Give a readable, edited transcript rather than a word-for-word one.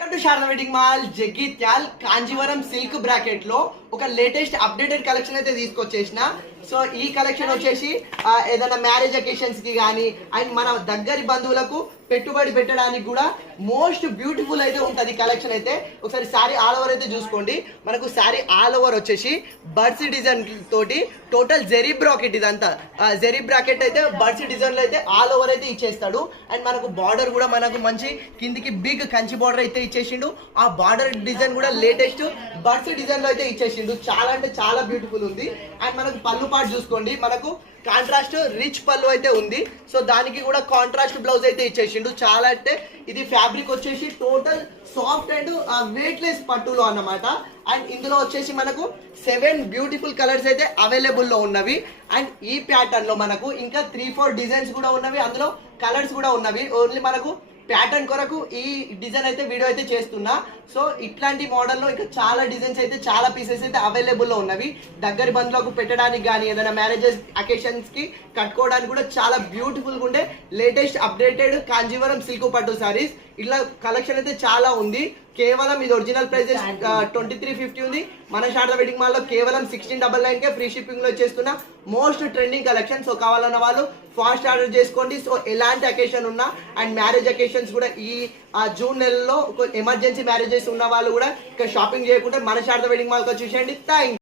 Welcome to Sharada wedding mall Jagtial Kanjeevaram silk bracket లో ఒక latest updated collection అయితే తీసుకొచ్చేసిన. సో ఈ కలెక్షన్ వచ్చేసి ఏదైనా మ్యారేజ్ అకేషన్స్ కి కానీ అండ్ మన దగ్గరి బంధువులకు పెట్టుబడి పెట్టడానికి కూడా మోస్ట్ బ్యూటిఫుల్ అయితే ఉంటుంది కలెక్షన్ అయితే. ఒకసారి శారీ ఆల్ ఓవర్ అయితే చూసుకోండి. మనకు శారీ ఆల్ ఓవర్ వచ్చేసి బర్డ్స్ డిజైన్ తోటి టోటల్ జెరీ బ్రాకెట్, ఇదంతా జెరీ బ్రాకెట్ అయితే బర్డ్స్ డిజైన్ లో అయితే ఆల్ ఓవర్ అయితే ఇచ్చేస్తాడు. అండ్ మనకు బార్డర్ కూడా మనకు మంచి కిందికి బిగ్ కంచి బార్డర్ అయితే ఇచ్చేసిండు. ఆ బార్డర్ డిజైన్ కూడా లేటెస్ట్ బర్డ్స్ డిజైన్ లో అయితే ఇచ్చేసిండు. చాలా అంటే చాలా బ్యూటిఫుల్ ఉంది. అండ్ మనకు పళ్ళు పాటు చూసుకోండి, మనకు కాంట్రాస్ట్ రిచ్ పళ్ళు అయితే ఉంది. సో దానికి కూడా కాంట్రాస్ట్ బ్లౌజ్ అయితే ఇచ్చేసిండు. చాలా అంటే ఇది ఫ్యాబ్రిక్ వచ్చేసి టోటల్ సాఫ్ట్ అండ్ వెయిట్లెస్ పట్టులో అన్నమాట. అండ్ ఇందులో వచ్చేసి మనకు 7 బ్యూటిఫుల్ కలర్స్ అయితే అవైలబుల్ లో ఉన్నవి. అండ్ ఈ ప్యాటర్న్ లో మనకు ఇంకా 3-4 డిజైన్స్ కూడా ఉన్నవి, అందులో కలర్స్ కూడా ఉన్నవి. ఓన్లీ మనకు ప్యాటర్న్ కొరకు ఈ డిజైన్ అయితే వీడియో అయితే చేస్తున్నా. సో ఇట్లాంటి మోడల్లో ఇంకా చాలా డిజైన్స్ అయితే చాలా పీసెస్ అయితే అవైలబుల్లో ఉన్నవి. దగ్గర బంధువులకు పెట్టడానికి కానీ ఏదైనా మ్యారేజెస్ అకేషన్స్ కి కట్టుకోవడానికి కూడా చాలా బ్యూటిఫుల్గా ఉండే లేటెస్ట్ అప్డేటెడ్ కాంజీవరం సిల్క్ పట్టు సారీస్ ఇలా కలెక్షన్ అయితే చాలా ఉంది. కేవలం ఇది ఒరిజినల్ ప్రైజెస్ 2350 ఉంది. మన శారదా వెడ్డింగ్ మాల్ లో కేవలం 1699 ఫ్రీ షిప్పింగ్ లో చేస్తున్న మోస్ట్ ట్రెండింగ్ కలెక్షన్. సో కావాలన్న వాళ్ళు ఫాస్ట్ ఆర్డర్ చేసుకోండి. సో ఎలాంటి అకేషన్ ఉన్నా అండ్ మ్యారేజ్ అకేషన్స్ కూడా ఈ జూన్ నెలలో ఎమర్జెన్సీ మ్యారేజెస్ ఉన్న వాళ్ళు కూడా ఇక్కడ షాపింగ్ చేయకుండా మన శారదా వెడ్డింగ్ మాల్ కి వచ్చేసేయండి. థ్యాంక్స్.